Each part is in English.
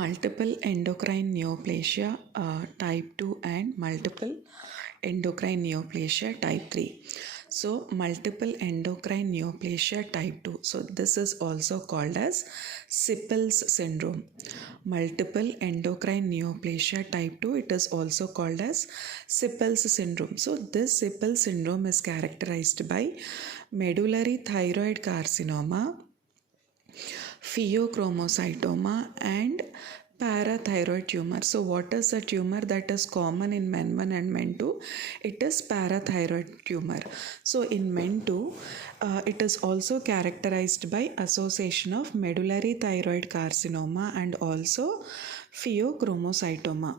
multiple endocrine neoplasia type 2 and multiple endocrine neoplasia type 3. So multiple endocrine neoplasia type 2, so this is also called as Sippel's syndrome. Multiple endocrine neoplasia type 2, it is also called as Sippel's syndrome. So this Sippel syndrome is characterized by medullary thyroid carcinoma, pheochromocytoma and parathyroid tumor. So what is the tumor that is common in men 1 and men 2? It is parathyroid tumor. So in men 2, it is also characterized by association of medullary thyroid carcinoma and also pheochromocytoma.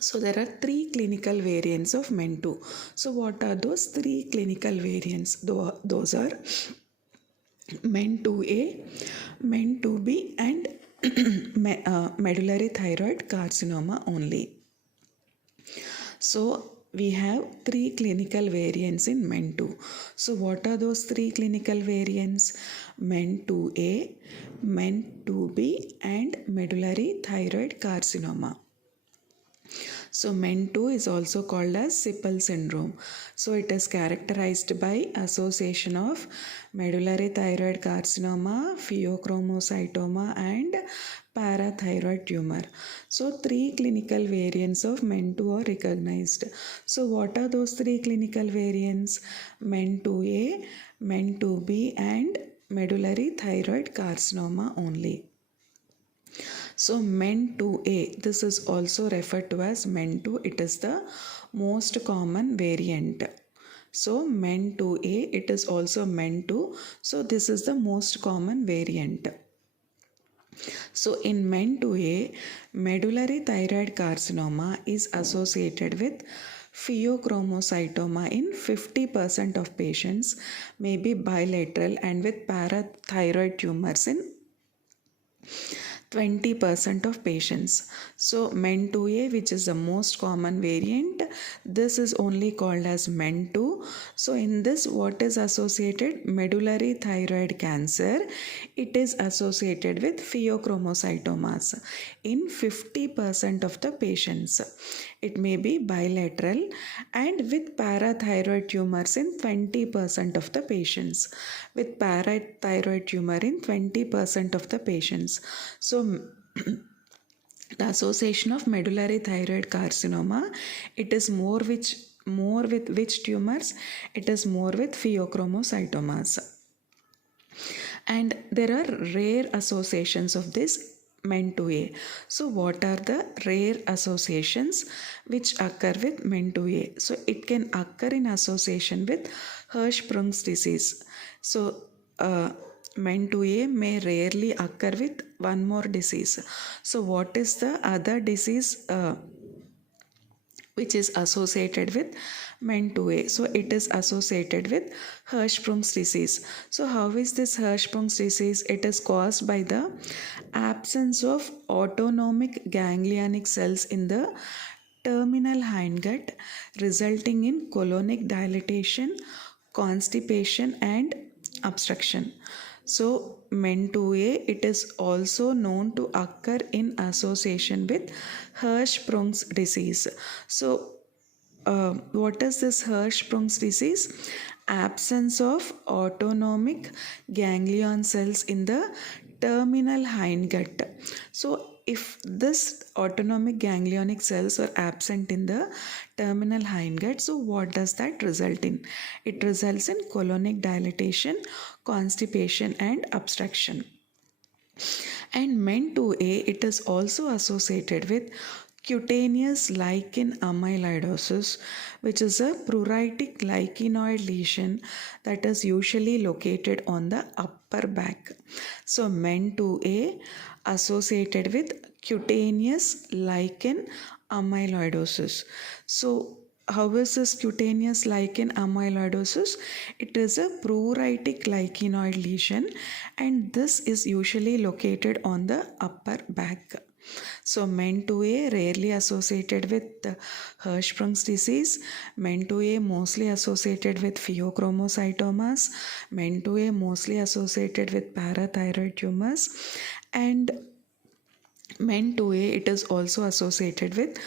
So there are three clinical variants of men 2. So what are those three clinical variants? Those are men 2A, men 2B and medullary thyroid carcinoma only. So we have three clinical variants in men 2. So what are those three clinical variants? Men 2A, men 2B and medullary thyroid carcinoma. So men 2 is also called as Sippel syndrome. So it is characterized by association of medullary thyroid carcinoma, pheochromocytoma and parathyroid tumor. So three clinical variants of men 2 are recognized. So what are those three clinical variants? Men 2A, men 2B and medullary thyroid carcinoma only. So men 2A, this is also referred to as men 2. It is the most common variant. So men 2A, it is also men 2. So this is the most common variant. So in men 2A, medullary thyroid carcinoma is associated with pheochromocytoma in 50% of patients, may be bilateral, and with parathyroid tumors in 20% of patients. So men 2A, which is the most common variant, this is only called as men 2. So in this, what is associated? Medullary thyroid cancer. It is associated with pheochromocytomas in 50% of the patients. It may be bilateral and with parathyroid tumors in 20% of the patients. With parathyroid tumor in 20% of the patients. So the association of medullary thyroid carcinoma, it is more with which tumors? It is more with pheochromocytomas. And there are rare associations of this men 2A. So what are the rare associations which occur with men 2A? So it can occur in association with Hirschsprung's disease. So men 2A may rarely occur with one more disease. So what is the other disease which is associated with men 2A? So it is associated with Hirschsprung's disease. So how is this Hirschsprung's disease? It is caused by the absence of autonomic ganglionic cells in the terminal hindgut, resulting in colonic dilatation, constipation and obstruction. So men 2A, it is also known to occur in association with Hirschsprung's disease. So what is this Hirschsprung's disease? Absence of autonomic ganglion cells in the terminal hindgut. So if this autonomic ganglionic cells are absent in the terminal hindgut, so what does that result in? It results in colonic dilatation, constipation and obstruction. And men 2A, it is also associated with cutaneous lichen amyloidosis, which is a pruritic lichenoid lesion that is usually located on the upper back. So men 2A associated with cutaneous lichen amyloidosis. So how is this cutaneous lichen amyloidosis? It is a pruritic lichenoid lesion and this is usually located on the upper back. So men 2A rarely associated with Hirschsprung's disease, men 2A mostly associated with pheochromocytomas, men 2A mostly associated with parathyroid tumors, and MEN2A, it is also associated with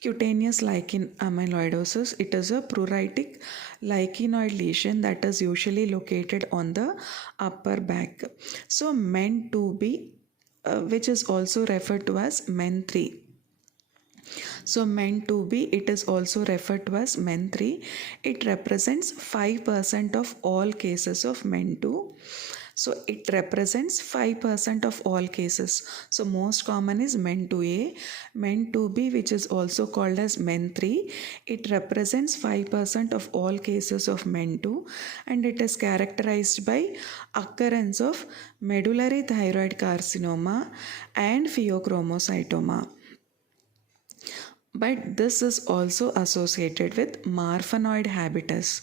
cutaneous lichen amyloidosis. It is a pruritic lichenoid lesion that is usually located on the upper back. So MEN2B, which is also referred to as MEN3. So MEN2B, it is also referred to as MEN3. It represents 5% of all cases of MEN2. So it represents 5% of all cases. So most common is MEN2A. MEN2B, which is also called as MEN3, it represents 5% of all cases of MEN2, and it is characterized by occurrence of medullary thyroid carcinoma and pheochromocytoma. But this is also associated with marfanoid habitus,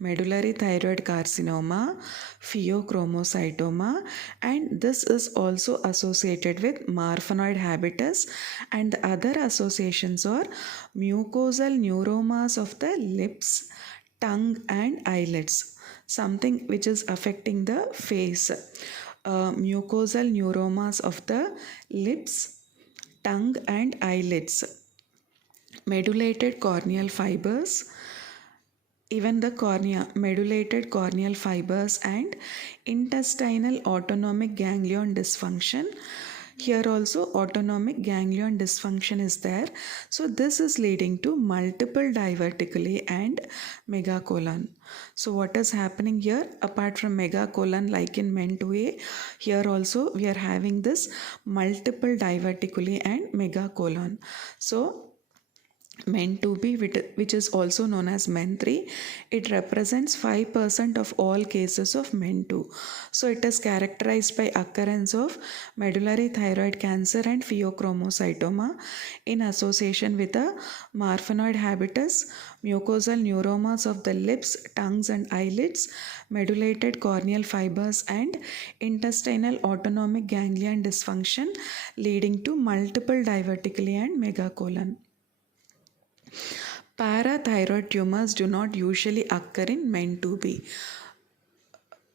medullary thyroid carcinoma, pheochromocytoma, and this is also associated with marfanoid habitus, and the other associations are mucosal neuromas of the lips, tongue and eyelids, something which is affecting the face. Mucosal neuromas of the lips, tongue and eyelids, medullated corneal fibers, even the cornea, medullated corneal fibers, and intestinal autonomic ganglion dysfunction. Here also autonomic ganglion dysfunction is there. So this is leading to multiple diverticulae and megacolon. So what is happening here? Apart from megacolon like in MEN2A, here also we are having this multiple diverticulae and megacolon. So MEN2B, which is also known as MEN3, it represents 5% of all cases of MEN2. So it is characterized by occurrence of medullary thyroid cancer and pheochromocytoma in association with a marfanoid habitus, mucosal neuromas of the lips, tongues and eyelids, medullated corneal fibers, and intestinal autonomic ganglion dysfunction leading to multiple diverticulae and megacolon. Parathyroid tumors do not usually occur in MEN2B.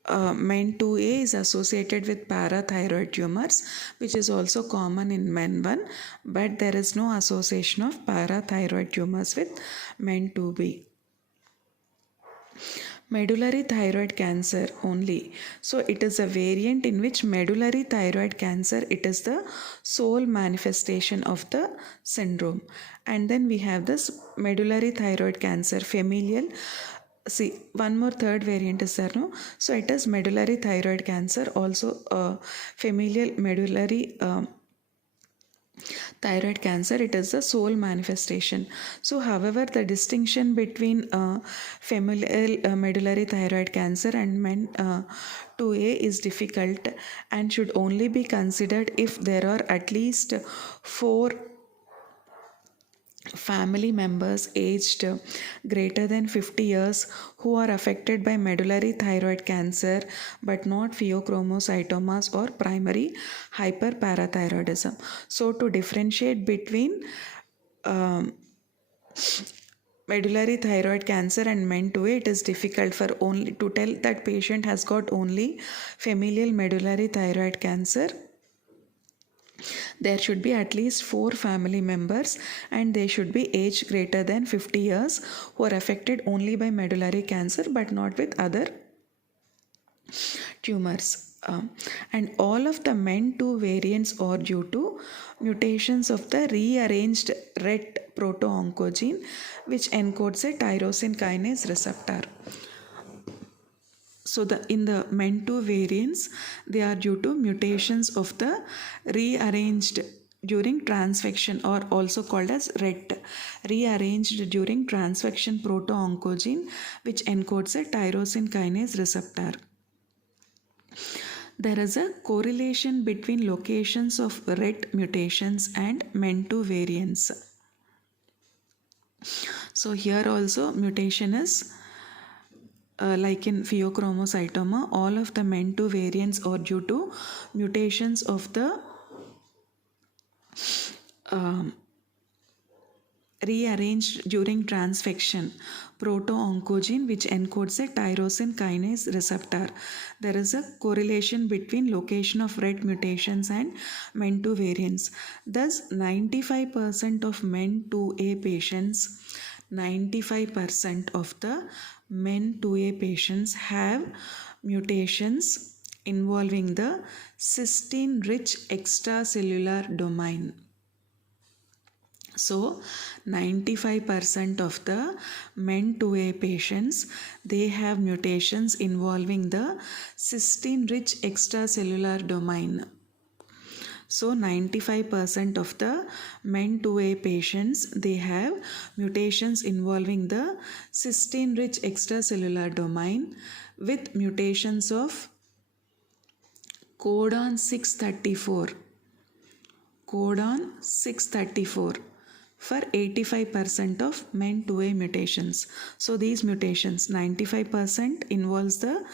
MEN2A is associated with parathyroid tumors, which is also common in MEN1, but there is no association of parathyroid tumors with MEN2B. Medullary thyroid cancer only. So it is a variant in which medullary thyroid cancer, it is the sole manifestation of the syndrome. And then we have this medullary thyroid cancer familial. See, one more third variant is there, no? So it is medullary thyroid cancer, also familial medullary thyroid cancer, it is the sole manifestation. So however, the distinction between familial medullary thyroid cancer and MEN2A is difficult and should only be considered if there are at least 4 family members aged greater than 50 years who are affected by medullary thyroid cancer but not pheochromocytomas or primary hyperparathyroidism. So to differentiate between medullary thyroid cancer and MEN2A, it is difficult for only to tell that patient has got only familial medullary thyroid cancer. There should be at least 4 family members and they should be aged greater than 50 years who are affected only by medullary cancer but not with other tumors. And all of the MEN2 variants are due to mutations of the rearranged RET proto-oncogene which encodes a tyrosine kinase receptor. So in the MEN2 variants, they are due to mutations of the rearranged during transfection, or also called as RET, rearranged during transfection proto-oncogene which encodes a tyrosine kinase receptor. There is a correlation between locations of RET mutations and MEN2 variants. So here also mutation is like in pheochromocytoma, all of the MEN2 variants are due to mutations of the rearranged during transfection. Proto-oncogene which encodes a tyrosine kinase receptor. There is a correlation between location of red mutations and MEN2 variants. Thus, 95% of MEN2A patients, 95% of the MEN2A patients have mutations involving the cysteine-rich extracellular domain. So 95% of the MEN2A patients, they have mutations involving the cysteine-rich extracellular domain. So 95% of the MEN2A patients, they have mutations involving the cysteine-rich extracellular domain with mutations of codon 634. Codon 634 for 85% of MEN2A mutations. So these mutations, 95% involves the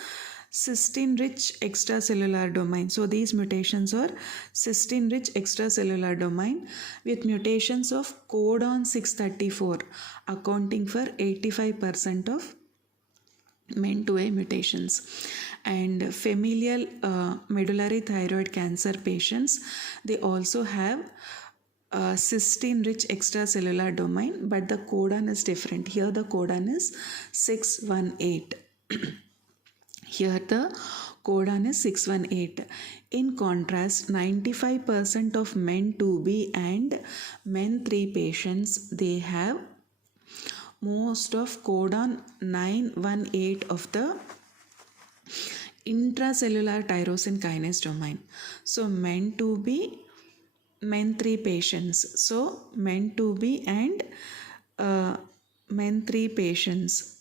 cysteine-rich extracellular domain. So these mutations are cysteine-rich extracellular domain with mutations of codon 634 accounting for 85% of MEN2A mutations. And familial medullary thyroid cancer patients, they also have cysteine-rich extracellular domain, but the codon is different. Here the codon is 618. Here the codon is 618. In contrast, 95% of MEN2B and MEN3 patients, they have most of codon 918 of the intracellular tyrosine kinase domain. So MEN2B, MEN3 patients. So MEN2B and MEN3 patients.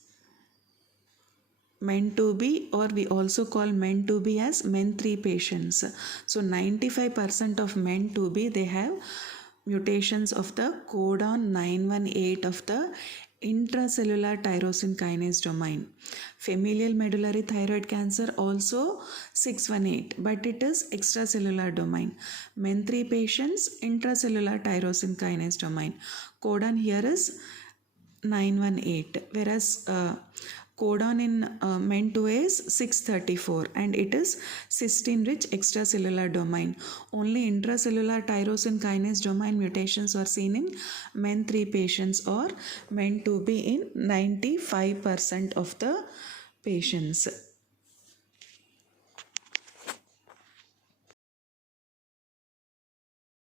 MEN2B, or we also call MEN2B as MEN3 patients. So 95% of MEN2B, they have mutations of the codon 918 of the intracellular tyrosine kinase domain. Familial medullary thyroid cancer also 618, but it is extracellular domain. MEN3 patients, intracellular tyrosine kinase domain. Codon here is 918, whereas codon in MEN2A is 634 and it is cysteine-rich extracellular domain. Only intracellular tyrosine kinase domain mutations are seen in MEN3 patients or MEN2B in 95% of the patients.